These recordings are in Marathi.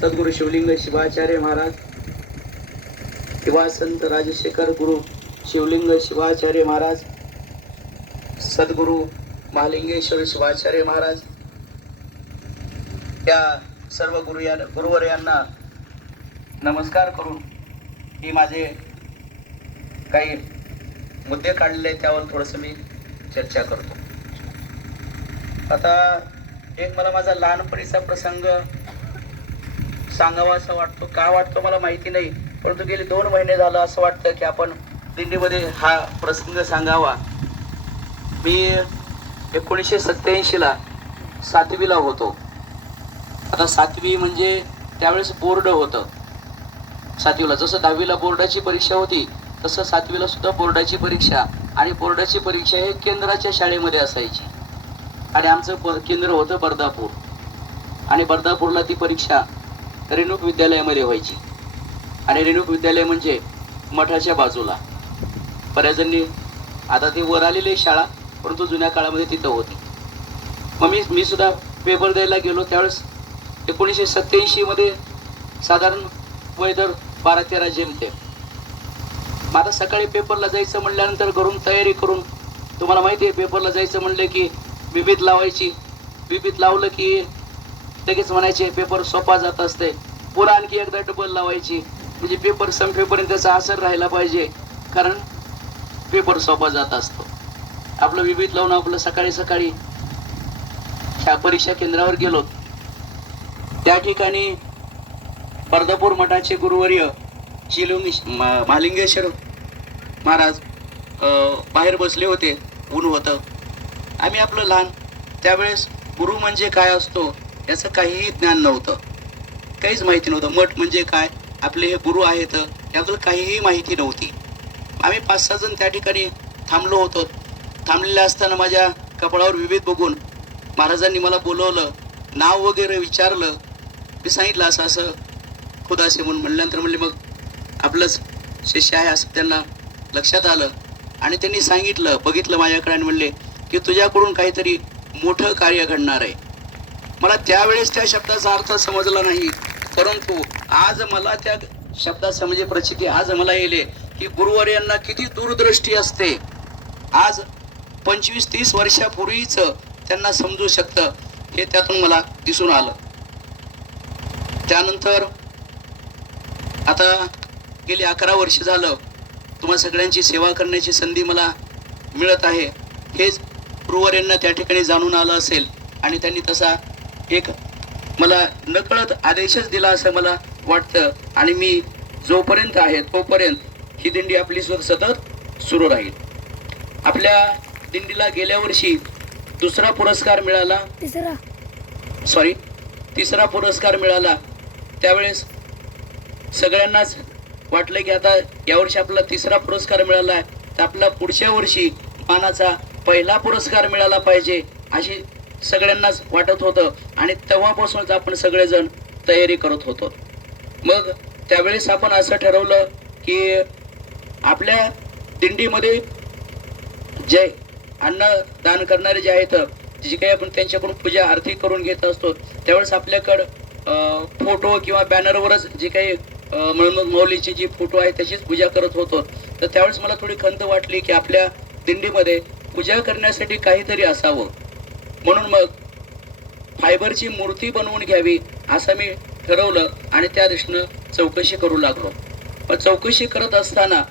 सद्गुरु शिवलिंग शिवाचार्य महाराज किंवा संत राजशेखर गुरु शिवलिंग शिवाचार्य महाराज, सद्गुरु महालिंगेश्वर शिवाचार्य महाराज या सर्व गुरुवर्यांना नमस्कार करून ही माझे काही मुद्दे काढलेले त्यावर थोडंसं मी चर्चा करतो. आता एक मला माझा लहानपणीचा प्रसंग सांगावा असं वाटतो. का वाटतो मला माहिती नाही, परंतु गेले 2 महिने झालं असं वाटतं की आपण दिंडीमध्ये हा प्रसंग सांगावा. मी 1987ला 7वीला होतो. आता 7वी म्हणजे त्यावेळेस बोर्ड होतं. 7वीला जसं 10वीला बोर्डाची परीक्षा होती तसं 7वीला सुद्धा बोर्डाची परीक्षा, आणि बोर्डाची परीक्षा हे केंद्राच्या शाळेमध्ये असायची. आणि आमचं केंद्र होतं बर्दापूर, आणि बर्दापूरला ती परीक्षा रेणुक विद्यालयामध्ये व्हायची. आणि रेणुक विद्यालय म्हणजे मठाच्या बाजूला. बऱ्याच जणी आता ती वर आलेली शाळा, परंतु जुन्या काळामध्ये तिथं होती. मग मी सुद्धा पेपर द्यायला गेलो. त्यावेळेस 1987मध्ये साधारण वय तर 12-13 जेमते. आता सकाळी पेपरला जायचं म्हणल्यानंतर घरून तयारी करून, तुम्हाला माहिती आहे पेपरला जायचं म्हणलं की बिबीत लावायची. बिबीत लावलं की लगेच म्हणायचे पेपर सोपा जात असते. पुन्हा आणखी एकदा डबल लावायची, म्हणजे पेपर संपेपर्यंत त्याचा असर राहिला पाहिजे, कारण पेपर सोपा जात असतो. आपलं बिबीत लावून आपलं सकाळी सकाळी परीक्षा केंद्रावर गेलो. त्या ठिकाणी बर्दापूर मठाचे गुरुवर्य महालिंगेश्वर महाराज बाहेर बसले होते. ऊन होतं. आम्ही आपलं लहान त्यावेळेस गुरु म्हणजे काय असतो याचं काहीही ज्ञान नव्हतं, काहीच माहिती नव्हतं. मठ म्हणजे काय, आपले हे गुरु आहेत याबद्दल काहीही माहिती नव्हती. आम्ही 5-6 जण त्या ठिकाणी थांबलो होतो. थांबलेलं असताना माझ्या कपाळावर विविध बघून महाराजांनी मला बोलवलं, नाव वगैरे विचारलं. मी सांगितलं असं असं खुदासे म्हणून. म्हणल्यानंतर म्हणले मग आपलंच शिष्य आहे असं त्यांना लक्षात आलं, आणि त्यांनी सांगितलं, बघितलं माझ्याकडे आणि म्हणले की तुझ्याकडून काहीतरी मोठं कार्य घडणार आहे. मला त्यावेळेस त्या शब्दाचा अर्थ समजला नाही, परंतु आज मला त्या शब्दाचं म्हणजे प्रचिती आज मला येले की गुरुवर्यांना किती दूरदृष्टी असते. आज 25-30 वर्षापूर्वीच त्यांना समजू शकतं, हे त्यातून मला दिसून आलं. त्यानंतर आता गेली 11 वर्ष झालं तुम्हा सगळ्यांची सेवा करण्याची संधी मला मिळत आहे. हेच गुरुवर्यांना त्या ठिकाणी जाणून आलं असेल, आणि त्यांनी तसा एक मला नकळत आदेशच दिला असं मला वाटतं. आणि मी जोपर्यंत आहे तोपर्यंत ही दिंडी आपली सतत सुरू राहील. आपल्या दिंडीला गेल्या वर्षी तिसरा पुरस्कार मिळाला. त्यावेळेस सगळ्यांनाच वाटलं की आता यावर्षी आपला 3रा पुरस्कार मिळाला आहे, तर आपला पुढच्या वर्षी मानाचा 1ला पुरस्कार मिळाला पाहिजे अशी सगळ्यांनाच वाटत होतं. आणि तेव्हापासूनच आपण सगळेजण तयारी करत होतो. मग त्यावेळेस आपण असं ठरवलं की आपल्या दिंडीमध्ये जे अन्नदान करणारे जे आहेत, जी काही आपण त्यांच्याकडून पूजा आरती करून घेत असतो, त्यावेळेस आपल्याकडं फोटो किंवा बॅनरवरच जे काही मौलीची जी फोटो आहे त्याचीच पूजा करत होतो. तर त्यावेळेस मला थोडी खंत वाटली की आपल्या दिंडीमध्ये पूजा करण्यासाठी काहीतरी असावं. म्हणून मग फायबरची मूर्ती बनवून घ्यावी असं मी ठरवलं, आणि त्या दृष्टीनं चौकशी करू लागलो. पण चौकशी करत असताना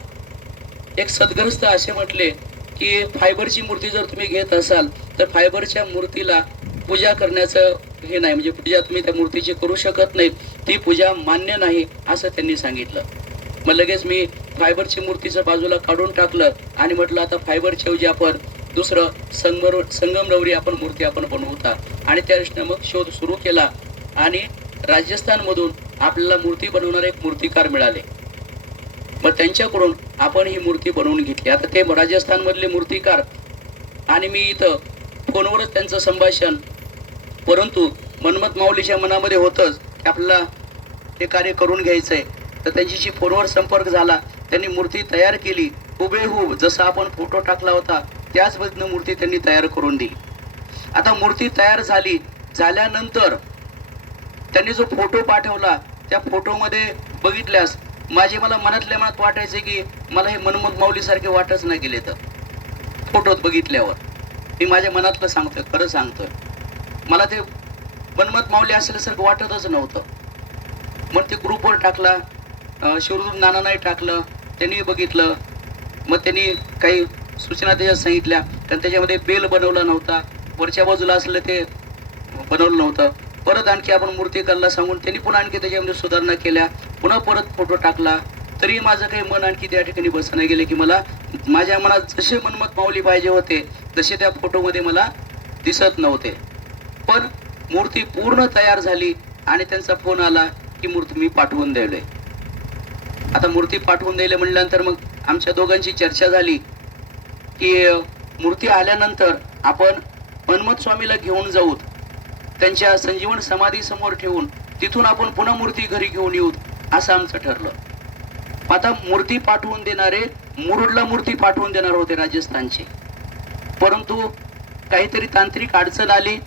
एक सद्ग्रस्त असे म्हटले की फायबरची मूर्ती जर तुम्ही घेत असाल तर फायबरच्या मूर्तीला पूजा करण्याचं हे नाही, म्हणजे पूजा तुम्ही त्या मूर्तीची करू शकत नाही, ती पूजा मान्य नाही असं त्यांनी सांगितलं. मग लगेच मी फायबरची मूर्तीचं बाजूला काढून टाकलं आणि म्हटलं आता फायबरच्या ऐवजी आपण दुसरं संगमरवरी आपण मूर्ती आपण बनवता. आणि त्या दृष्टीनं मग शोध सुरू केला, आणि राजस्थानमधून आपल्याला मूर्ती बनवणारे एक मूर्तिकार मिळाले. मग त्यांच्याकडून आपण ही मूर्ती बनवून घेतली. आता ते राजस्थानमधले मूर्तिकार आणि मी इथं फोनवरच त्यांचं संभाषण, परंतु मनमत माऊलीच्या मनामध्ये होतंच की आपल्याला हे कार्य करून घ्यायचं आहे. तर त्यांच्याशी फोनवर संपर्क झाला. त्यांनी मूर्ती तयार केली, हुबेहूब जसा आपण फोटो टाकला होता त्याच पद्धतीनं मूर्ती त्यांनी तयार करून दिली. आता मूर्ती तयार झाल्यानंतर त्यांनी जो फोटो पाठवला त्या फोटोमध्ये बघितल्यास मला मनातल्या मनात वाटायचे की मला हे मनमोहन माऊली सारखे वाटच नाही गेले. तर फोटोत बघितल्यावर मी माझ्या मनातलं सांगतोय, खरं सांगतोय, मला ते मनमत माऊली असल्यासारखं वाटतच नव्हतं. मग ते ग्रुपवर टाकला, शिवरूप नानांनाही टाकलं, त्यांनी बघितलं. मग त्यांनी काही सूचना त्याच्यात सांगितल्या, कारण त्याच्यामध्ये बेल बनवला नव्हता, वरच्या बाजूला असलं ते बनवलं नव्हतं. परत आणखी आपण मूर्तिकारला सांगून त्यांनी पुन्हा आणखी त्याच्यामध्ये सुधारणा केल्या, पुन्हा परत फोटो टाकला. तरी माझं काही मन आणखी त्या ठिकाणी बसणं गेले की मला माझ्या मनात जसे मनमत माऊली पाहिजे होते तसे त्या फोटोमध्ये मला दिसत नव्हते. पण मूर्ती पूर्ण तयार झाली आणि त्यांचा फोन आला की मूर्ती मी पाठवून द्यायलोय. आता मूर्ती पाठवून द्यायला म्हणल्यानंतर मग आमच्या दोघांची चर्चा झाली की मूर्ती आल्यानंतर आपण मनमत स्वामीला घेऊन जाऊ, त्यांच्या संजीवन समाधी समोर ठेवून तिथून आपण पुन्हा मूर्ती घरी घेऊन येऊ, असं आमचं ठरलं. आता मूर्ती पाठवून देणारे मुरुडला मूर्ती पाठवून देणार होते राजस्थानचे, परंतु काहीतरी तांत्रिक अडचण आली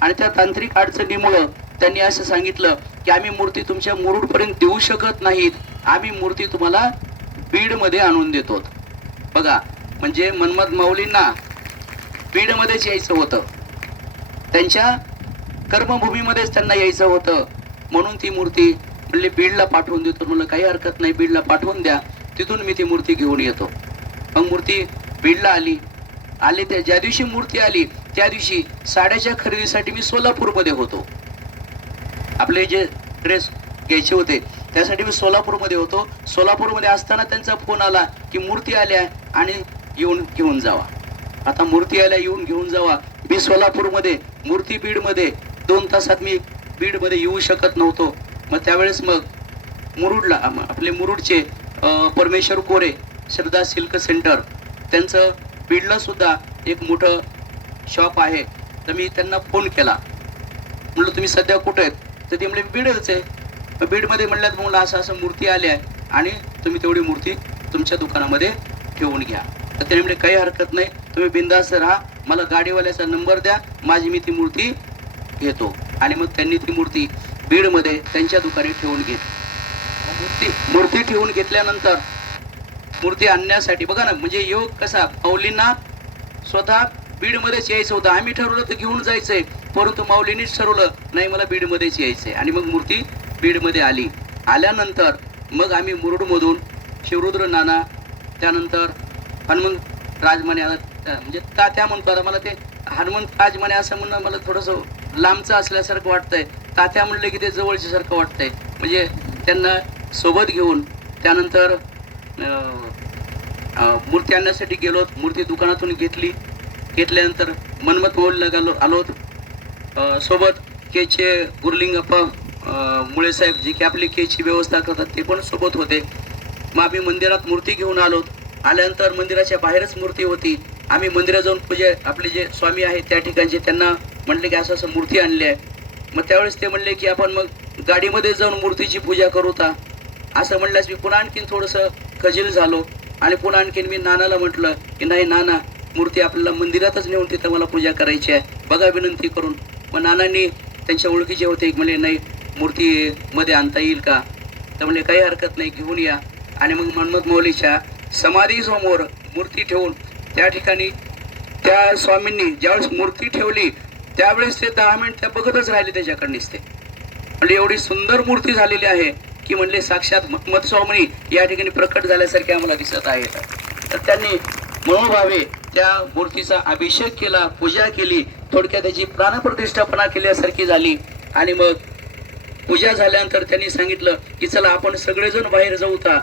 आणि त्या तांत्रिक अडचणीमुळं त्यांनी असं सांगितलं की आम्ही मूर्ती तुमच्या मुरुडपर्यंत देऊ शकत नाहीत, आम्ही मूर्ती तुम्हाला बीडमध्ये आणून देतो. बघा, म्हणजे मनमत माऊलींना बीडमध्येच यायचं होतं, त्यांच्या कर्मभूमीमध्येच त्यांना यायचं होतं, म्हणून ती मूर्ती म्हणले बीडला पाठवून देतो. म्हणलं काही हरकत नाही, बीडला पाठवून द्या, तिथून मी ती मूर्ती घेऊन येतो. मग मूर्ती बीडला आली त्या ज्या दिवशी मूर्ती आली त्या दिवशी साड्याच्या खरेदीसाठी मी सोलापूरमध्ये होतो. आपले जे ड्रेस घ्यायचे होते त्यासाठी मी सोलापूरमध्ये होतो. सोलापूरमध्ये असताना त्यांचा फोन आला की मूर्ती आल्या आणि येऊन घेऊन जावा. आता मूर्ती आल्या, येऊन घेऊन जावा. मी सोलापूरमध्ये, मूर्ती बीडमध्ये, 2 तासात मी बीडमध्ये येऊ शकत नव्हतो. मग त्यावेळेस मग मुरुडला आपले मुरुडचे परमेश्वर कोरे श्रद्धा सिल्क सेंटर, त्यांचं बीडला सुद्धा एक मोठं शॉप आहे. तर मी त्यांना फोन केला, म्हणलं तुम्ही सध्या कुठे आहेत? तर ते म्हणले बीडच आहे. बीडमध्ये म्हणल्यात म्हणलं असं मूर्ती आली आहे आणि तुम्ही तेवढी मूर्ती तुमच्या दुकानामध्ये ठेवून घ्या. तर त्याने म्हणले काही हरकत नाही, तुम्ही बिंदास राहा, मला गाडीवाल्याचा नंबर द्या, माझी मी ती मूर्ती घेतो. आणि मग त्यांनी ती मूर्ती बीडमध्ये त्यांच्या दुकानी ठेवून घेतली. मूर्ती ठेवून घेतल्यानंतर मूर्ती आणण्यासाठी बघा ना, म्हणजे योग कसा, माऊलींना स्वतः बीडमध्येच यायचं होतं. आम्ही ठरवलं तर घेऊन जायचंय, परंतु माऊलींनीच ठरवलं नाही मला बीडमध्येच यायचंय. आणि मग मूर्ती बीडमध्ये आली. आल्यानंतर मग आम्ही मुरुडमधून शिवरुद्र नाना, त्यानंतर हनुमंत राजमाने, म्हणजे तात्या म्हणतो, आता मला ते हनुमंत राजमाने असं म्हणणं मला थोडंसं लांबचं असल्यासारखं वाटतंय. तात्या म्हणलं की ते जवळच्यासारखं वाटतंय. म्हणजे त्यांना सोबत घेऊन त्यानंतर मूर्ती आणण्यासाठी गेलो. मूर्ती दुकानातून घेतल्यानंतर मनमत माऊलीला आलो. सोबत केचे गुरलिंगप्पा मुळे साहेब, जे की आपली केची व्यवस्था करतात, ते पण सोबत होते. मग आम्ही मंदिरात मूर्ती घेऊन आलो. आल्यानंतर मंदिराच्या बाहेरच मूर्ती होती. आम्ही मंदिरात जाऊन आपले जे स्वामी आहेत त्या ठिकाणचे त्यांना म्हणले की असं मूर्ती आणली आहे. मग त्यावेळेस ते म्हणले की आपण मग गाडीमध्ये जाऊन मूर्तीची पूजा करू का, असं म्हणल्यास मी पुन्हा आणखीन थोडंसं खजील झालो. आणि पुन्हा आणखीन मी नानाला म्हटलं की नाही नाना, मूर्ती आपल्याला मंदिरातच नेऊन तिथं मला पूजा करायची आहे, बघा विनंती करून. मग नानांनी त्यांच्या ओळखीचे होते, एक म्हणले नाही मूर्ती मध्ये आणता येईल का, तर म्हणले काही हरकत नाही, घेऊन या. आणि मग मनमत माऊलीच्या समाधीसमोर मूर्ती ठेवून त्या ठिकाणी त्या स्वामींनी ज्यावेळेस मूर्ती ठेवली त्यावेळेस ते 10 मिनिट त्या बघतच राहिले त्याच्याकडे नुसते. म्हणजे एवढी सुंदर मूर्ती झालेली आहे की म्हणले साक्षात मनमत स्वामी या ठिकाणी प्रकट झाल्यासारखे आम्हाला दिसत आहेत. तर त्यांनी मनोभावे त्या मूर्तीचा अभिषेक केला, पूजा केली, थोडक्यात त्याची प्राणप्रतिष्ठापना केल्यासारखी झाली. आणि मग पूजा झाल्यानंतर त्यांनी सांगितलं की चला आपण सगळेजण बाहेर जाऊ का,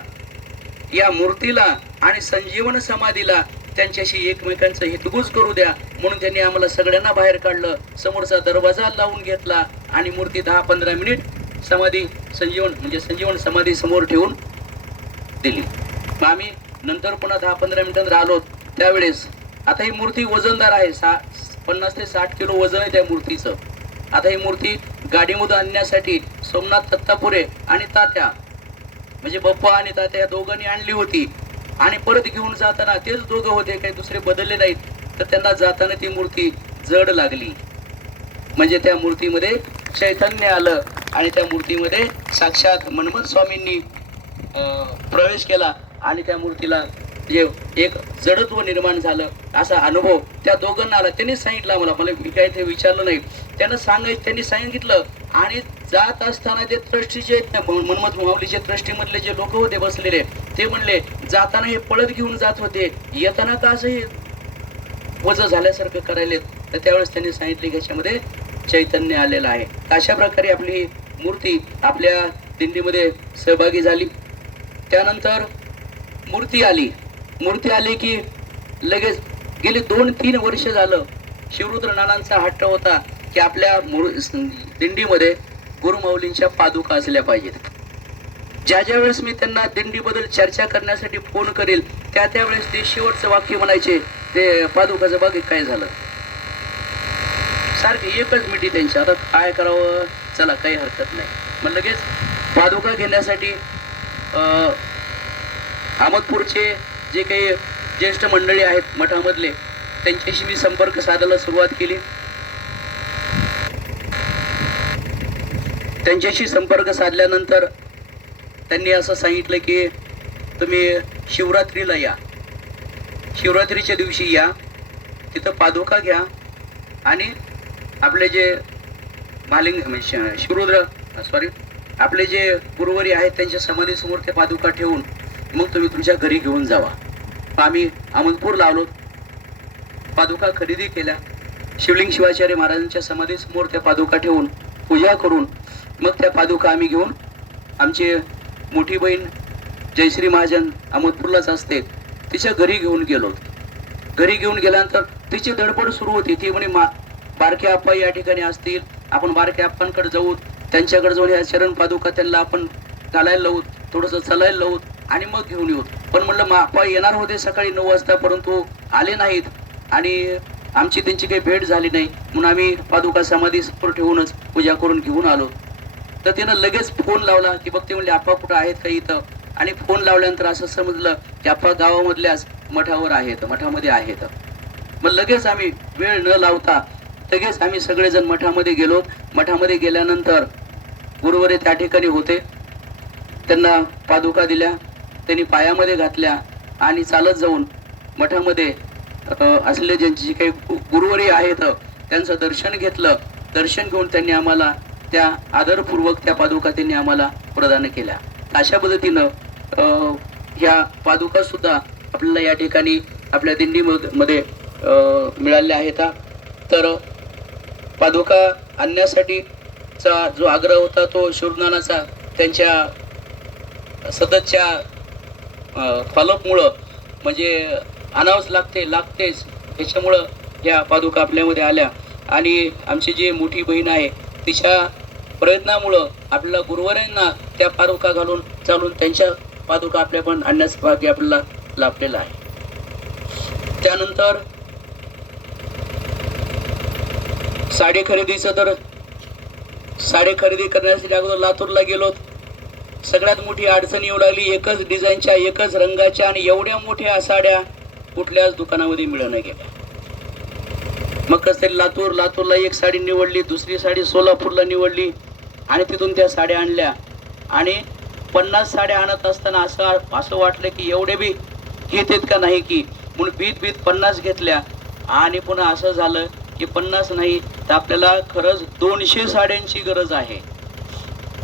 या मूर्तीला आणि संजीवन समाधीला त्यांच्याशी एकमेकांचं हितगुज करू द्या. म्हणून त्यांनी आम्हाला सगळ्यांना बाहेर काढलं, समोरचा दरवाजा लावून घेतला आणि मूर्ती 10-15 मिनिट समाधी संजीवन समाधी समोर ठेवून दिली. मग आम्ही नंतर पुन्हा 10-15 मिनिटांत राहिलो. त्यावेळेस आता ही मूर्ती वजनदार आहे, 50 ते 60 किलो वजन आहे त्या मूर्तीचं. आता ही मूर्ती गाडीमधून आणण्यासाठी सोमनाथ दत्तापुरे आणि तात्या, म्हणजे बप्पा आणि तात्या या दोघांनी आणली होती. आणि परत घेऊन जाताना तेच दोघं होते, काही दुसरे बदलले नाहीत. तर त्यांना जाताना ती मूर्ती जड लागली, म्हणजे त्या मूर्तीमध्ये चैतन्य आलं आणि त्या मूर्तीमध्ये साक्षात मन्मथ स्वामींनी प्रवेश केला आणि त्या मूर्तीला जे एक जडत्व निर्माण झालं असा अनुभव त्या दोघांना आला. त्यांनीच सांगितलं मला मी काही ते विचारलं नाही. त्यांनी सांगितलं. आणि जात असताना जे ट्रस्टीचे मन्मथ माऊलीचे ट्रस्टीमधले जे लोक होते बसलेले ते म्हणले जाताना हे पळत घेऊन जात होते, येताना का असं हे वज झाल्यासारखं करायलेत. तर त्यावेळेस त्यांनी सांगितले की याच्यामध्ये चैतन्य आलेलं आहे. अशा प्रकारे आपली ही मूर्ती आपल्या दिंडीमध्ये सहभागी झाली. त्यानंतर मूर्ती आली की लगेच गेली 2-3 वर्ष झालं शिवरुद्र नानांचा हट्ट होता की आपल्या दिंडीमध्ये गुरुमाऊलींच्या पादुका असल्या पाहिजेत. ज्या वेळेस मी त्यांना दिंडीबद्दल चर्चा करण्यासाठी फोन करेल त्या वेळेस ते शेवटचं वाक्य म्हणायचे, ते पादुकाचं बाकी काय झालं. सारखी एकच मिठी त्यांची, आता काय करावं, चला काही हरकत नाही. मग लगेच पादुका घेण्यासाठी अहमदपूरचे जे काही ज्येष्ठ मंडळी आहेत मठामधले त्यांच्याशी मी संपर्क साधायला सुरुवात केली. त्यांच्याशी संपर्क साधल्यानंतर त्यांनी असं सांगितलं की तुम्ही शिवरात्रीला या, शिवरात्रीच्या दिवशी या, तिथं पादुका घ्या आणि आपले जे शिवरुद्र आपले जे गुरुवारी आहेत त्यांच्या समाधीसमोर त्या पादुका ठेवून मग तुम्ही तुमच्या घरी घेऊन जावा. आम्ही अहमदपूरला आलो, पादुका खरेदी केल्या, शिवलिंग शिवाचार्य महाराजांच्या समाधीसमोर त्या पादुका ठेवून पूजा करून मग त्या पादुका आम्ही घेऊन आमची मोठी बहीण जयश्री महाजन अहमदपूरलाच असते तिच्या घरी घेऊन गेलो. घरी घेऊन गेल्यानंतर तिची धडपड सुरू होती. ती म्हणे बारके आप्पा या ठिकाणी असतील, आपण बारके आप्पांकडे जाऊ, त्यांच्याकडे जाऊन ह्या चरण पादुका त्यांना आपण घालायला लावू, थोडंसं चालायला लावू आणि मग घेऊन येऊ. पण म्हणलं आप्पा येणार होते सकाळी 9 वाजता परंतु आले नाहीत आणि आमची त्यांची काही भेट झाली नाही, म्हणून आम्ही पादुका समाधी समोर ठेवूनच पूजा करून घेऊन आलो. तर तिनं लगेच फोन लावला की बघते म्हणले आप्पा कुठं आहेत का इथं. आणि फोन लावल्यानंतर असं समजलं की आप्पा गावामधल्याच मठावर आहेत, मठामध्ये आहेत. मग लगेच आम्ही वेळ न लावता लगेच आम्ही सगळेजण मठामध्ये गेलो. मठामध्ये गेल्यानंतर गुरुवारी त्या ठिकाणी होते, त्यांना पादुका दिल्या, त्यांनी पायामध्ये घातल्या आणि चालत जाऊन मठामध्ये असले ज्यांची काही गुरुवारी आहेत त्यांचं दर्शन घेतलं. दर्शन घेऊन त्यांनी आम्हाला त्या आदरपूर्वक त्या पादुका त्यांनी आम्हाला प्रदान केल्या. अशा पद्धतीनं ह्या पादुका सुद्धा आपल्याला या ठिकाणी आपल्या दिंडीमध्ये मिळाल्या आहेत. तर पादुका आणण्यासाठीचा जो आग्रह होता तो शिवनानाचा त्यांच्या सततच्या फॉलोअपमुळं म्हणजे आणावंच लागतेच, त्याच्यामुळं ह्या पादुका आपल्यामध्ये आल्या. आणि आमची जी मोठी बहीण आहे तिच्या प्रयत्नामुळं आपल्याला गुरुवारांना त्या पादुका घालून चालून त्यांच्या पादुका आपल्या पण आणण्याचं भाग्य आपल्याला लाभलेलं आहे. त्यानंतर साडी खरेदीचं, तर साडी खरेदी करण्यासाठी अगोदर लातूरला गेलो. सगळ्यात मोठी अडचण येऊ लागली, एकच डिझाईनच्या एकच रंगाच्या आणि एवढ्या मोठ्या साड्या कुठल्याच दुकानामध्ये मिळणं गेल्या. मग कसं तरी लातूरला एक साडी निवडली, दुसरी साडी सोलापूरला निवडली आणि तिथून त्या साड्या आणल्या. आणि 50 साड्या आणत असताना असं वाटलं की एवढे बी घेतात का नाही की, म्हणून भीत 50 घेतल्या. आणि पुन्हा असं झालं की 50 नाही तर आपल्याला खरंच 200 साड्यांची गरज आहे.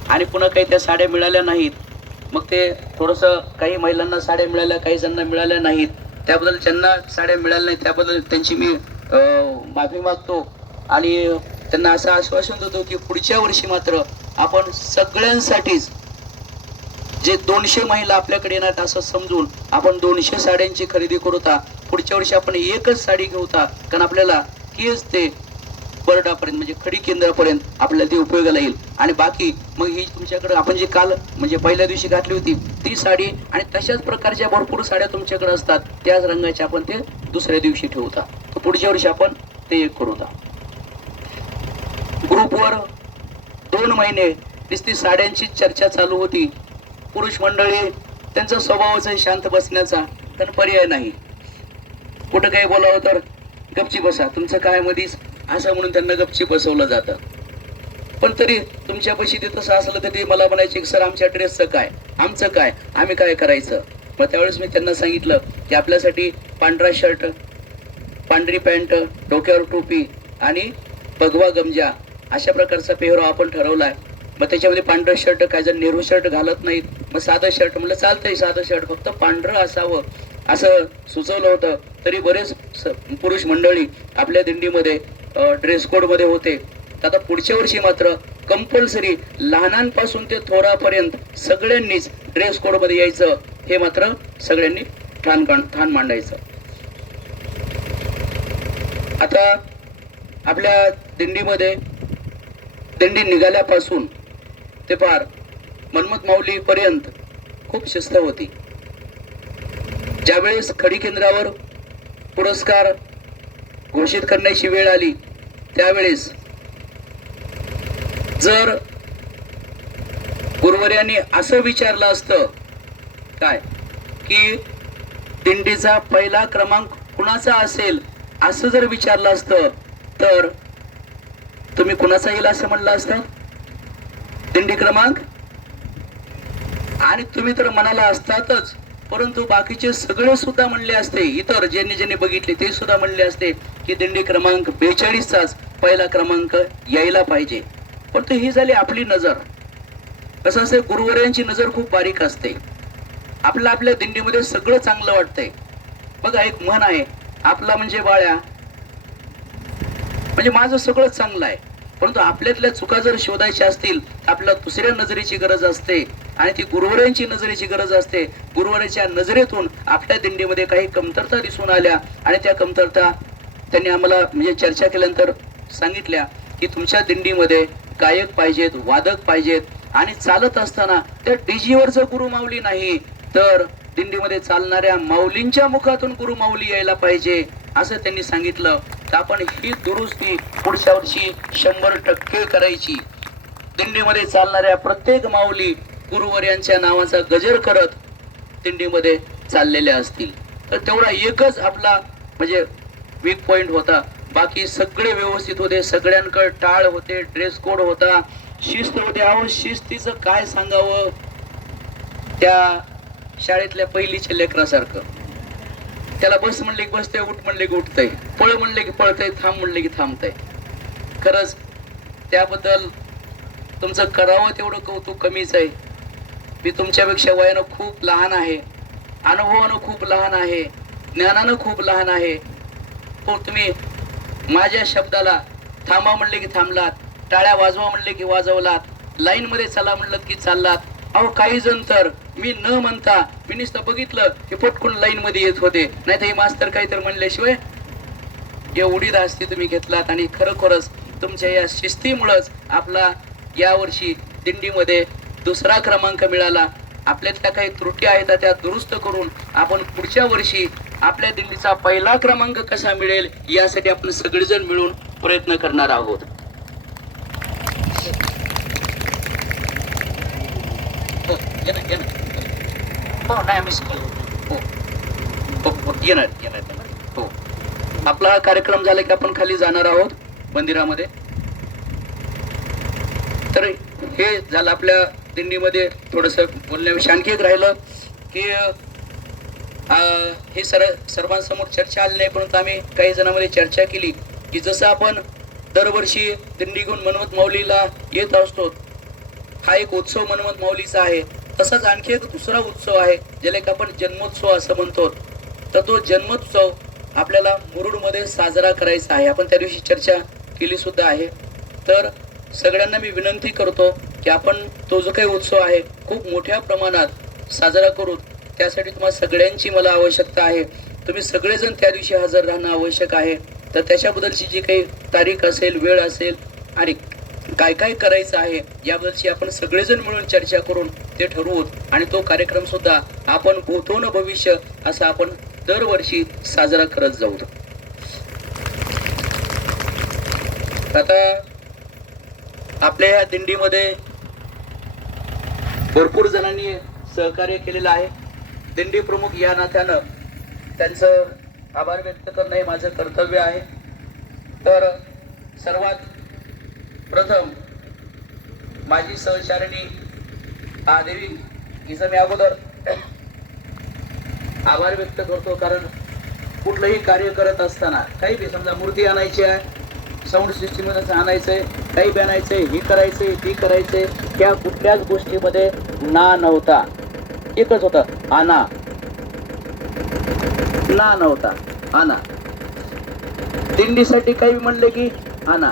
आणि पुन्हा काही त्या साड्या मिळाल्या नाहीत. मग ते थोडंसं काही महिलांना साड्या मिळाल्या, काही जणांना मिळाल्या नाहीत. त्याबद्दल ज्यांना साड्या मिळाल्या नाहीत त्याबद्दल त्यांची मी माफी मागतो. आणि त्यांना असं आश्वासन देतो की पुढच्या वर्षी मात्र आपण सगळ्यांसाठीच जे 200 महिला आपल्याकडे येणार असं समजून आपण 200 साड्यांची खरेदी करूता. पुढच्या वर्षी आपण एकच साडी घेऊता, कारण आपल्याला हीच ते बर्डापर्यंत म्हणजे खडी केंद्रापर्यंत आपल्याला ती उपयोगाला येईल. आणि बाकी मग ही तुमच्याकडे आपण जी काल म्हणजे पहिल्या दिवशी घातली होती ती साडी आणि तशाच प्रकारच्या भरपूर साड्या तुमच्याकडे असतात, त्याच रंगाच्या आपण ते दुसऱ्या दिवशी ठेवता. तर पुढच्या वर्षी आपण ते एक करूता. ग्रुपवर 2 महिने नुसती साड्यांची चर्चा चालू होती. पुरुष मंडळी त्यांचा स्वभावच आहे शांत बसण्याचा, पण पर्याय नाही. कुठं काही बोलावं तर गपची बसा, तुमचं काय मधीच असं म्हणून त्यांना गपची बसवलं जातं. पण तरी तुमच्यापाशी ते तसं असलं तरी मला म्हणायचे की सर आमच्या ड्रेसचं काय, आमचं काय, आम्ही काय करायचं. मग त्यावेळेस मी त्यांना सांगितलं की आपल्यासाठी पांढरा शर्ट, पांढरी पॅन्ट, डोक्यावर टोपी आणि भगवा गमजा अशा प्रकारचा पेहराव आपण ठरवलाय. मग त्याच्यामध्ये पांढरं शर्ट, काही जण नेहरू शर्ट घालत नाहीत, मग साधं शर्ट म्हणलं चालतंय, साधं शर्ट फक्त पांढरं असावं असं सुचवलं होतं. तरी बरेच पुरुष मंडळी आपल्या दिंडीमध्ये ड्रेस कोड मध्ये होते. तर आता पुढच्या वर्षी मात्र कंपल्सरी लहानांपासून ते थोरापर्यंत सगळ्यांनीच ड्रेस कोड मध्ये यायचं, हे मात्र सगळ्यांनी ठाण मांडायचं. आता आपल्या दिंडीमध्ये दिंडी निघाल्यापासून ते पार मनमत माऊली पर्यंत खूप शिस्त होती. ज्यावेळेस खडी केंद्रावर पुरस्कार घोषित करण्याची वेळ आली त्यावेळेस जर गुरुवर्यांनी असं विचारलं असतं काय की दिंडीचा पहिला क्रमांक कुणाचा असेल असं जर विचारलं असतं तर तुम्ही कुणाचा येईल असं म्हणलं असतं दिंडी क्रमांक. आणि तुम्ही तर म्हणाला असतातच, परंतु बाकीचे सगळे सुद्धा म्हणले असते, इतर ज्यांनी ज्यांनी बघितले ते सुद्धा म्हणले असते की दिंडी क्रमांक 42चाच पहिला क्रमांक यायला पाहिजे. परंतु ही झाली आपली नजर. कसं असते, गुरुवर्यांची नजर खूप बारीक असते. आपल्या आपल्या दिंडीमध्ये सगळं चांगलं वाटतंय. बघा एक म्हण आहे, आपला म्हणजे बाळ्या, म्हणजे माझं सगळं चांगलं आहे. परंतु आपल्यातल्या चुका जर शोधायच्या असतील तर आपल्याला दुसऱ्या नजरेची गरज असते आणि ती गुरुवर्यांची नजरेची गरज असते. गुरुवर्यांच्या नजरेतून आपल्या दिंडीमध्ये काही कमतरता दिसून आल्या आणि त्या कमतरता त्यांनी आम्हाला म्हणजे चर्चा केल्यानंतर सांगितल्या की तुमच्या दिंडीमध्ये गायक पाहिजेत, वादक पाहिजेत आणि चालत असताना त्या डीजीवर जर गुरु माऊली नाही तर दिंडीमध्ये चालणाऱ्या माऊलींच्या मुखातून गुरु माऊली यायला पाहिजे असं त्यांनी सांगितलं. तर आपण ही दुरुस्ती पुढच्या वर्षी 100% करायची. दिंडीमध्ये चालणाऱ्या प्रत्येक माऊली गुरुवर्यांच्या नावाचा गजर करत दिंडीमध्ये चाललेल्या असतील. तर तेवढा एकच आपला म्हणजे वीक पॉइंट होता. बाकी सगळे व्यवस्थित होते, सगळ्यांकडे टाळ होते, ड्रेस कोड होता, शिस्त होते. अहो शिस्तीचं काय सांगावं, त्या शाळेतल्या पहिलीच्या लेकरासारखं. त्याला बस म्हणले की बसतंय, उठ म्हणले की उठतंय, पळ म्हणले की पळतंय, थांब म्हणले की थांबतंय. खरंच त्याबद्दल तुमचं करावं तेवढं कौतुक कमीच आहे. मी तुमच्यापेक्षा वयानं खूप लहान आहे, अनुभवानं खूप लहान आहे, ज्ञानानं खूप लहान आहे. हो, तुम्ही माझ्या शब्दाला थांबा म्हणले की थांबलात, टाळ्या वाजवा म्हणले की वाजवलात, लाईन मध्ये चला म्हणलं की चाललात. अहो काही जण तर मी न म्हणता मी नुसतं बघितलं की पटकून लाईन मध्ये येत होते. नाही तर हे मास्तर काहीतरी म्हणल्याशिवाय एवढी धास्ती तुम्ही घेतलात. आणि खरोखरच तुमच्या या शिस्तीमुळेच आपला यावर्षी दिंडीमध्ये 2रा क्रमांक मिळाला. आपल्यातल्या काही त्रुटी आहेत त्या दुरुस्त करून आपण पुढच्या वर्षी आपल्या दिंडीचा पहिला क्रमांक कसा मिळेल यासाठी आपण सगळेजण मिळून प्रयत्न करणार आहोत. हो नाही आम्ही येणार हो. आपला हा कार्यक्रम झाला की आपण खाली जाणार आहोत मंदिरामध्ये. तर हे झालं आपल्या दिंडीमध्ये थोडस बोलण्याविषयी. आणखी एक राहिलं की हे सर्वांसमोर चर्चा आली नाही, परंतु आम्ही काही जणांमध्ये चर्चा केली की जसं आपण दरवर्षी दिंडी घेऊन मनमत माऊलीला येत असतो, हा एक उत्सव मनमत माऊलीचा आहे. तसाच आणखी एक दुसरा उत्सव आहे ज्याला एक आपण जन्मोत्सव असं म्हणतो. तर तो जन्मोत्सव आपल्याला मुरुडमध्ये साजरा करायचा आहे. आपण त्या दिवशी चर्चा केली सुद्धा आहे. तर सगळ्यांना मी विनंती करतो की आपण तो जो काही उत्सव आहे खूप मोठ्या प्रमाणात साजरा करू. त्यासाठी तुम्हाला सगळ्यांची मला आवश्यकता आहे. तुम्ही सगळेजण त्या दिवशी हजर राहणं आवश्यक आहे. तर त्याच्याबद्दलची जी काही तारीख असेल, वेळ असेल आणि काय काय करायचं आहे याबद्दलची आपण सगळेजण मिळून चर्चा करून ते ठरवू आणि तो कार्यक्रम सुद्धा आपण भूतो न भविष्य असा आपण दरवर्षी साजरा करत जाऊ. आता आपल्या या दिंडीमध्ये भरपूर जणांनी सहकार्य केलेलं आहे. दिंडी प्रमुख या नात्यानं त्यांचं आभार व्यक्त करणं हे माझं कर्तव्य आहे. तर सर्वात प्रथम माझी सहचारिणी देवी हिचं मी अगोदर आभार व्यक्त करतो, कारण कुठलंही कार्य करत असताना काही बी समजा मूर्ती आणायची आहे, साऊंड सिस्टीम आणायचंय, काही बी आणायचंय, ही करायचंय ती करायचंय, त्या कुठल्याच गोष्टीमध्ये ना नव्हता. एकच होतं, आणा. ना नव्हता, आणा. दिंडीसाठी काही म्हणले की आणा.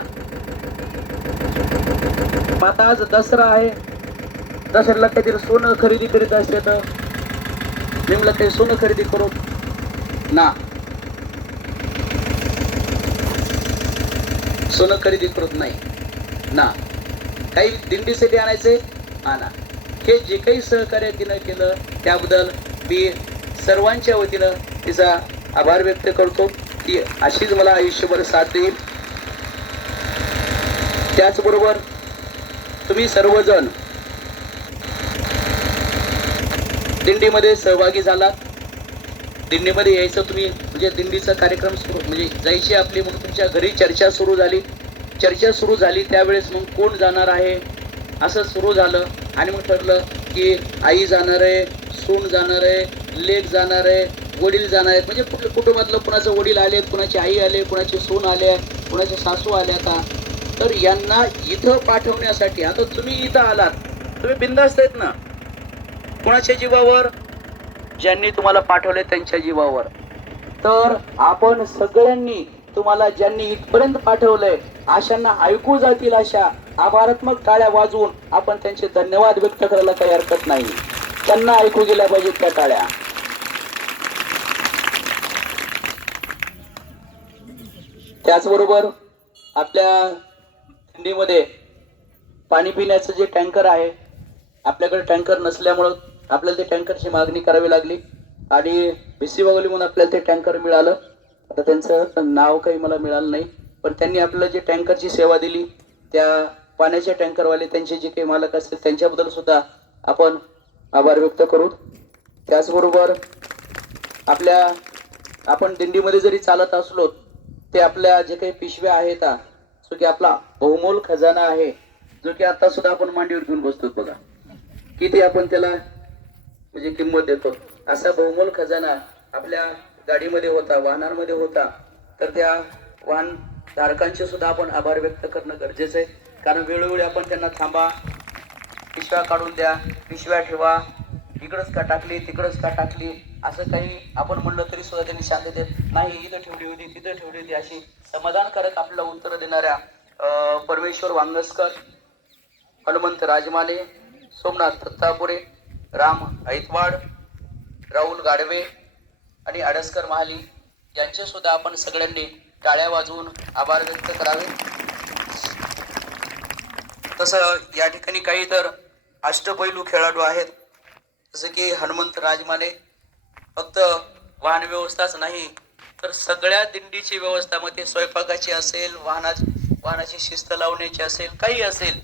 आता आज दसरा आहे, दसऱ्याला काहीतरी सोनं खरेदी करीत असते, तर मी म्हणलं काही सोनं खरेदी करू ना, सोनं खरेदी करत नाही ना. काही दिंडीसाठी आणायचे, आणा. हे जे काही सहकार्य तिनं केलं त्याबद्दल मी सर्वांच्या वतीनं तिचा आभार व्यक्त करतो. ती अशीच मला आयुष्यभर साथ देईल. त्याचबरोबर तुम्ही सर्वजण दिंडीमध्ये सहभागी झालात. दिंडीमध्ये यायचं तुम्ही, म्हणजे दिंडीचा कार्यक्रम सुरू, म्हणजे जायची आपली म्हणून तुमच्या घरी चर्चा सुरू झाली. चर्चा सुरू झाली त्यावेळेस मग कोण जाणार आहे असं सुरू झालं, आणि मग ठरलं की आई जाणार आहे, सून जाणार आहे, लेक जाणार आहे, वडील जाणार आहेत. म्हणजे कुठलं कुटुंबातलं कुणाचं वडील आले, कुणाची आई आले, कुणाची सून आले, कुणाचे सासू आले. आता तर यांना इथं पाठवण्यासाठी आता तुम्ही इथं आलात, तुम्ही बिनधास्त आहेत ना, कुणाच्या जीवावर, ज्यांनी तुम्हाला पाठवले त्यांच्या जीवावर. तर आपण सगळ्यांनी तुम्हाला ज्यांनी इथपर्यंत पाठवलंय अशांना ऐकू जातील अशा आभारात्मक टाळ्या वाजवून आपण त्यांचे धन्यवाद व्यक्त करायला काही हरकत नाही. त्यांना ऐकू गेल्या पाहिजेत त्या टाळ्या. त्याचबरोबर आपल्या दिंडीमध्ये पाणी पिण्याचं जे टँकर आहे, आपल्याकडे टँकर नसल्यामुळं आपल्याला ते टँकरची मागणी करावी लागली, आणि भिसी बागोली म्हणून आपल्याला ते टँकर मिळालं. आता त्यांचं नाव काही मला मिळालं नाही, पण त्यांनी आपल्याला जे टँकरची सेवा दिली, त्या पाण्याच्या टँकरवाले त्यांचे जे काही मालक असतील त्यांच्याबद्दल सुद्धा आपण आभार व्यक्त करू. त्याचबरोबर आपण दिंडीमध्ये जरी चालत असलो, ते आपल्या जे काही पिशव्या आहेत, जो की आपला बहुमोल खजाना आहे, जो की आता सुद्धा आपण मांडीवर घेऊन बसतो बघा, किती आपण त्याला म्हणजे किंमत देतो. असा बहुमोल खजाना आपल्या गाडीमध्ये होता, वाहनांमध्ये होता. तर त्या वाहन धारकांचे सुद्धा आपण आभार व्यक्त करणं गरजेचं आहे, कारण वेळोवेळी आपण त्यांना थांबा, पिशव्या काढून द्या, पिशव्या ठेवा, इकडंच का टाकली तिकडंच का टाकली असं काही आपण म्हणलं तरी सुद्धा त्यांनी शांततेत नाही, इथं ठेवली होती तिथं ठेवली होती अशी समाधानकारक आपल्याला उत्तर देणाऱ्या परमेश्वर वांगस्कर, हनुमंत राजमाने, सोमनाथ दत्तापुरे, राम ऐतवाड, राहुल गाडवे आणि अडसकर महाली यांचे सुद्धा आपण सगळ्यांनी टाळ्या वाजवून आभार व्यक्त करावे. तसं या ठिकाणी काही तर अष्टपैलू खेळाडू आहेत, जसं की हनुमंत राजमाने फक्त वाहन व्यवस्थाच नाही तर सगळ्या दिंडीची व्यवस्था, मग ते स्वयंपाकाची असेल, वाहनाची शिस्त लावण्याची असेल, काही असेल,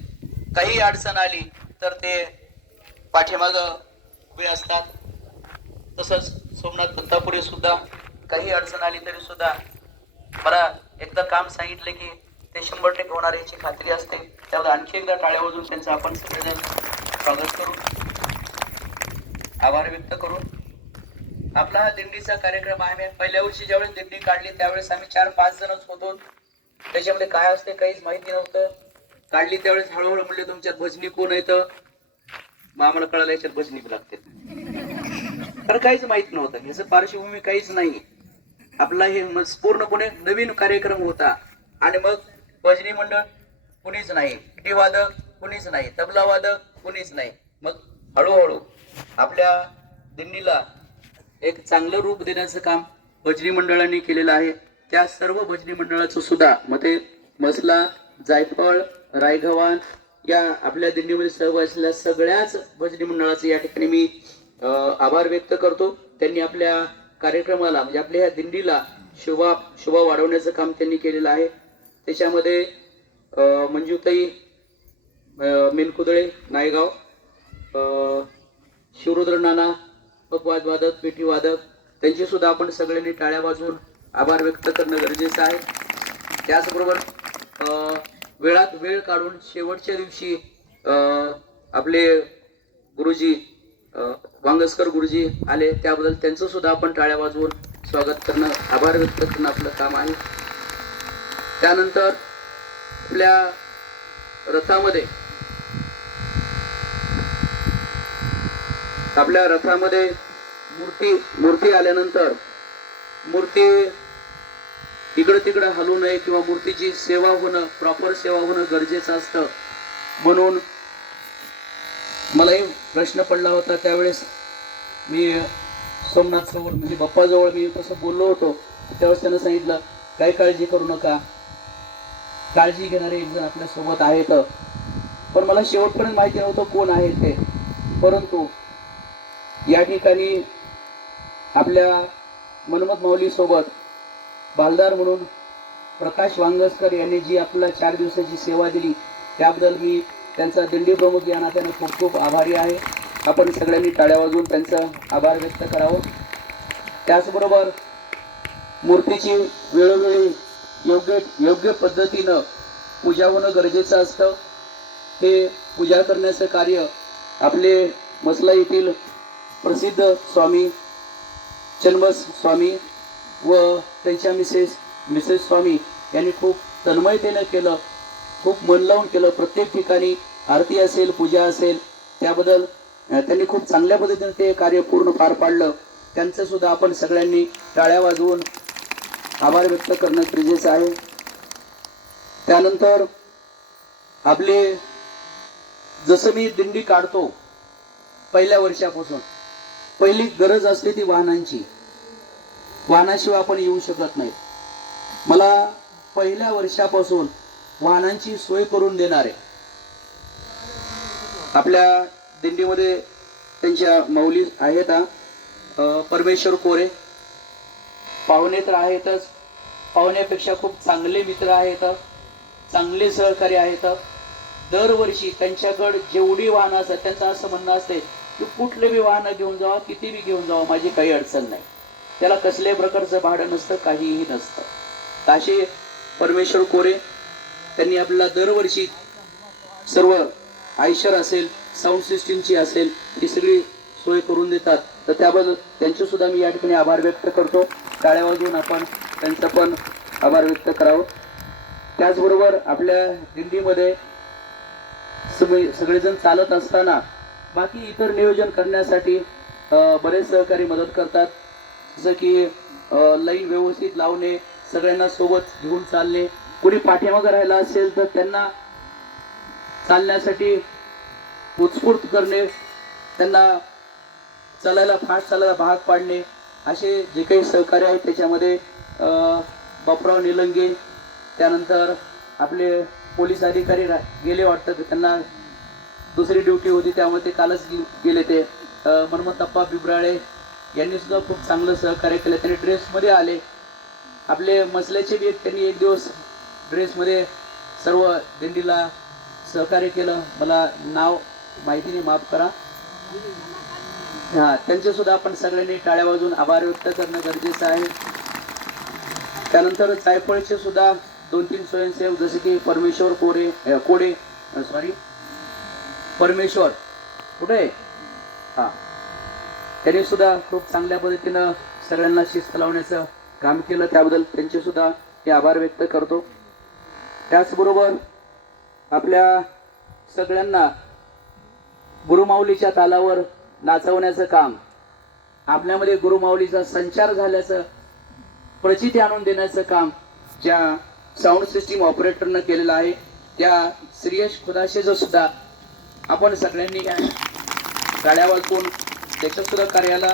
काही अडचण आली तर ते पाठीमाग उभे असतात. तसंच सोमनाथ दत्तापुरे सुद्धा काही अडचण आली तरी सुद्धा मला एकदा काम सांगितलं की ते 100% होणार याची खात्री असते. त्यामुळे आणखी एकदा टाळ्या वाजवून त्यांचं आपण सगळेजण स्वागत करू, आभार व्यक्त करू. आपला हा दिंडीचा कार्यक्रम आहे. पहिल्या वर्षी ज्यावेळेस दिंडी काढली त्यावेळेस आम्ही 4-5 जणच होतो. त्याच्यामध्ये काय असते काहीच माहिती नव्हतं. काढली त्यावेळेस हळूहळू म्हणले तुमच्यात भजनी कोण येतं, मग आम्हाला कळालं याच्यात भजनी लागते. तर काहीच माहित नव्हतं, ह्याचं पार्श्वभूमी काहीच नाही. आपला हे पूर्णपणे नवीन कार्यक्रम होता. आणि मग भजनी मंडळ कुणीच नाही, टी वादक कुणीच नाही, तबला वादक कुणीच नाही. मग हळूहळू आपल्या दिंडीला एक चांगलं रूप देण्याचं काम भजनी मंडळांनी केलेलं आहे. त्या सर्व भजनी मंडळाचं सुद्धा मग ते मसला, जायफळ, रायगव्हाण या आपल्या दिंडीमध्ये सहभागी असलेल्या सगळ्याच भजनी मंडळाचे या ठिकाणी मी आभार व्यक्त करतो. त्यांनी आपल्या कार्यक्रमाला म्हणजे आपल्या ह्या दिंडीला शोभा वाढवण्याचं काम त्यांनी केलेलं आहे. त्याच्यामध्ये मंजुताई मेनकुदळे नायगाव, शिवरुद्र नाना पकवाद वादक, पेटी वादक, त्यांची सुद्धा आपण सगळ्यांनी टाळ्या वाजवून आभार व्यक्त करणं गरजेचं आहे. त्याचबरोबर वेळात वेळ काढून शेवटच्या दिवशी आपले गुरुजी वांगस्कर गुरुजी आले, त्याबद्दल त्यांचं सुद्धा आपण टाळ्या वाजवून स्वागत करणं, आभार व्यक्त करणं आपलं काम आहे. त्यानंतर आपल्या रथामध्ये मूर्ती आल्यानंतर मूर्ती इकडं तिकडं हलू नये किंवा मूर्तीची सेवा होणं, प्रॉपर सेवा होणं गरजेचं असतं. म्हणून मलाही प्रश्न पडला होता त्यावेळेस मी सोमनाथ समोर म्हणजे बाप्पाजवळ मी कसं बोललो होतो, त्यावेळेस त्यानं सांगितलं काही काळजी करू नका, काळजी घेणारे एक जण आपल्या सोबत आहेत. पण मला शेवटपर्यंत माहिती नव्हतं कोण आहे ते. परंतु या ठिकाणी आपल्या मनमत माऊली सोबत बालदार म्हणून प्रकाश वांगस्कर यांनी जी आपल्याला 4 दिवसाची सेवा दिली, त्याबद्दल मी त्यांचा दिंडी प्रमुख या नात्याने खूप खूप आभारी आहे. आपण सगळ्यांनी टाळ्या वाजवून त्यांचं आभार व्यक्त करावं. त्याचबरोबर मूर्तीची वेळोवेळी योग्य पद्धतीनं पूजा होणं गरजेचं असतं. हे पूजा करण्याचं कार्य आपले मसला येथील प्रसिद्ध स्वामी चन्मस स्वामी व त्यांच्या मिसेस स्वामी यांनी खूप तन्मयतेनं केलं, खूप मन लावून केलं. प्रत्येक ठिकाणी आरती असेल, पूजा असेल, त्याबद्दल त्यांनी खूप चांगल्या पद्धतीने ते कार्य पूर्ण पार पाडलं. त्यांचं सुद्धा आपण सगळ्यांनी टाळ्या वाजवून आभार व्यक्त करणं गरजेचं आहे. त्यानंतर आपले जसं मी दिंडी काढतो पहिल्या वर्षापासून, पहिली गरज असते ती वाहनांची. वाहनाशिवाय आपण येऊ शकत नाही. मला पहिल्या वर्षापासून वाहनांची सोय करून देणारे आपल्या दिंडीमध्ये त्यांच्या माऊली आहेत, परमेश्वर कोरे. पाहुणे तर आहेतच, पाहुण्यापेक्षा खूप चांगले मित्र आहेत, चांगले सहकारी आहेत. दरवर्षी त्यांच्याकडे जेवढी वाहनं असतात त्यांचं असं म्हणणं असते की कुठले बी वाहनं घेऊन जावा, किती बी घेऊन जावा, माझी काही अडचण नाही. त्याला कसल्याही प्रकारचं भाडं नसतं, काहीही नसतं. असे परमेश्वर कोरे त्यांनी आपल्याला दरवर्षी सर्व आयशर असेल, साऊंड सिस्टीमची असेल, ही सगळी सोय करून देतात. तर त्याबद्दल त्यांचे सुद्धा मी या ठिकाणी आभार व्यक्त करतो. टाळ्या वाजवून आपण त्यांचा पण आभार व्यक्त करावं. त्याचबरोबर आपल्या दिंडीमध्ये सगळेजण चालत असताना बाकी इतर नियोजन करण्यासाठी बरेच सहकारी मदत करतात. जसं की लाईन व्यवस्थित लावणे, सगळ्यांना सोबत घेऊन चालणे. कोणी पाठीमागे राहिला असेल तर त्यांना चालण्यासाठी उत्स्फूर्त करणे, त्यांना फास्ट चालायला भाग पाडणे. असे जे काही सहकार्य आहेत त्याच्यामध्ये बापराव निलंगे, त्यानंतर आपले पोलीस अधिकारी गेले वाटतं, त्यांना दुसरी ड्युटी होती त्यामुळे ते कालच गेले. ते मनमतप्पा बिबराळे यांनी सुद्धा खूप चांगलं सहकार्य केलं. त्यांनी ड्रेसमध्ये आले. आपले मसल्याचे बी त्यांनी एक दिवस ड्रेसमध्ये सर्व दिंडीला सहकार्य केलं. मला नाव माहिती नाही, माफ करा. त्यांचे सुद्धा आपण सगळ्यांनी टाळ्या वाजवून आभार व्यक्त करणं गरजेचं आहे. त्यानंतर जायफळचे सुद्धा 2-3 स्वयंसेवक जसे की परमेश्वर परमेश्वर कुठे त्यांनी सुद्धा खूप चांगल्या पद्धतीनं सगळ्यांना शिस्त लावण्याचं काम केलं. त्याबद्दल त्यांचे सुद्धा मी आभार व्यक्त करतो. त्याचबरोबर आपल्या सगळ्यांना गुरुमाऊलीच्या तालावर नाचवण्याचं काम, आपल्यामध्ये गुरुमाऊलीचा संचार झाल्याचं प्रचिती आणून देण्याचं काम ज्या साऊंड सिस्टीम ऑपरेटरनं केलेलं आहे, त्या श्रेयश खुदाशेचं सुद्धा आपण सगळ्यांनी गाड्या वाजवून त्याच्या सुद्धा कार्याला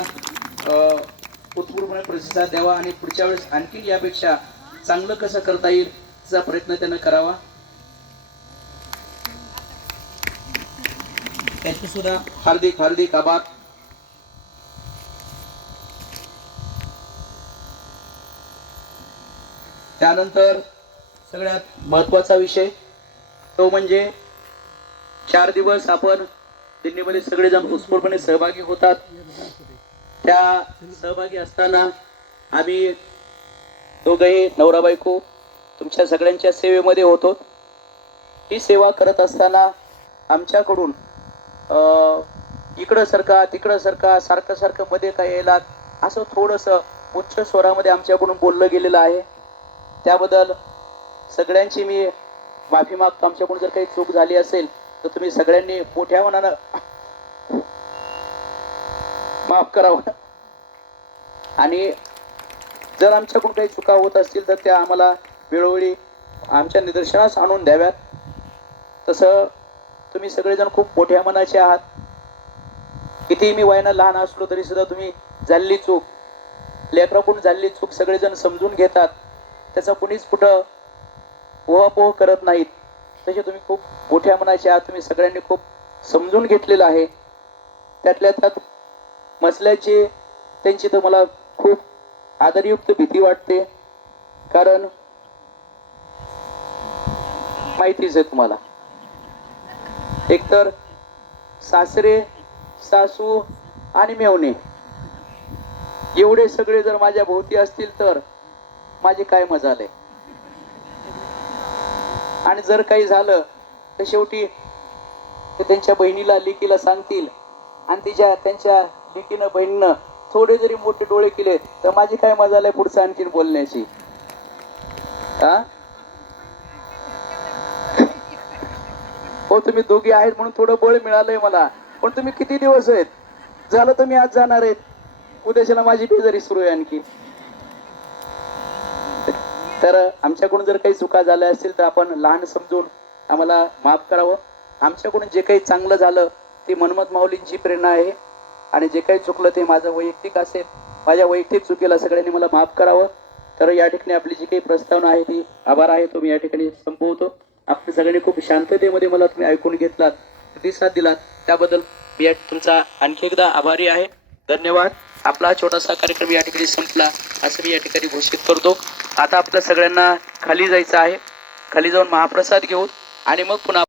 उत्स्फूर्तपणे प्रतिसाद द्यावा आणि पुढच्या वेळेस आणखी यापेक्षा चांगलं कसं करता येईल याचा प्रयत्न त्यानं करावा. त्याचे सुद्धा हार्दिक हार्दिक आभार. त्यानंतर सगळ्यात महत्वाचा विषय तो म्हणजे 4 दिवस आपण दिंडीमध्ये सगळेजण उत्स्फूर्तपणे सहभागी होतात. त्या सहभागी असताना आम्ही दोघंही नवरा बायको तुमच्या सगळ्यांच्या सेवेमध्ये होतो. ही सेवा करत असताना आमच्याकडून इकडं सरका तिकडं सरका सारखं सारखं मध्ये काय यायला असं थोडंसं उच्च स्वरामध्ये आमच्याकडून बोललं गेलेलं आहे. त्याबद्दल सगळ्यांची मी माफी मागतो. आमच्याकडून जर काही चूक झाली असेल तर तुम्ही सगळ्यांनी मोठ्या मनानं माफ करावं. आणि जर आमच्याकडून काही चुका होत असतील तर त्या आम्हाला वेळोवेळी आमच्या निदर्शनास आणून द्याव्यात. तसं तुम्ही सगळेजण खूप मोठ्या मनाचे आहात. किती मी वयानं लहान असलो तरी सुद्धा तुम्ही झालेली चूक, लेकराकडून झालेली चूक सगळेजण समजून घेतात. त्याचं कुणीच कुठं ओहापोह करत नाहीत. तसे तुम्ही खूप मोठ्या मनाचे आहात. तुम्ही सगळ्यांनी खूप समजून घेतलेलं आहे. त्यातल्या त्यात मसल्याची त्यांची तर मला खूप आदरयुक्त भीती वाटते. कारण माहितीच आहे तुम्हाला, एकतर सासरे सासू आणि मेवणे एवढे सगळे जर माझ्या भोवती असतील तर माझी काय मजा आहे. आणि जर काही झालं तर शेवटी ते त्यांच्या बहिणीला लेकीला सांगतील आणि त्यांच्या लेकीनं बहिणीनं थोडे जरी मोठे डोळे केले तर माझी काय मजा आहे पुढचं आणखीन बोलण्याची. हो, तुम्ही दोघी आहेत म्हणून थोडं बळ मिळालंय मला. पण तुम्ही किती दिवस आहेत? झालं तर मी आज जाणार आहेत. उद्याच्याला माझी बेजारी सुरू आहे आणखी. तर आमच्याकडून जर काही चुका झाल्या असतील तर आपण लहान समजून आम्हाला माफ करावं. आमच्याकडून जे काही चांगलं झालं ती मनमत माऊलींची प्रेरणा आहे. आणि जे काही चुकलं ते माझं वैयक्तिक असेल. माझ्या वैयक्तिक चुकीला सगळ्यांनी मला माफ करावं. तर या ठिकाणी आपली जी काही प्रस्तावना आहे ती आभार आहे तो मी या ठिकाणी संपवतो. आपण सगळ्यांनी खूप शांततेमध्ये मला तुम्ही ऐकून घेतलात, प्रतिसाद दिलात, त्याबद्दल मी तुमचा आणखी एकदा आभारी आहे. धन्यवाद. आपला छोटासा कार्यक्रम या ठिकाणी संपला असं मी या ठिकाणी घोषित करतो. आता आपल्या सगळ्यांना खाली जायचं आहे. खाली जाऊन महाप्रसाद घेऊन आणि मग पुन्हा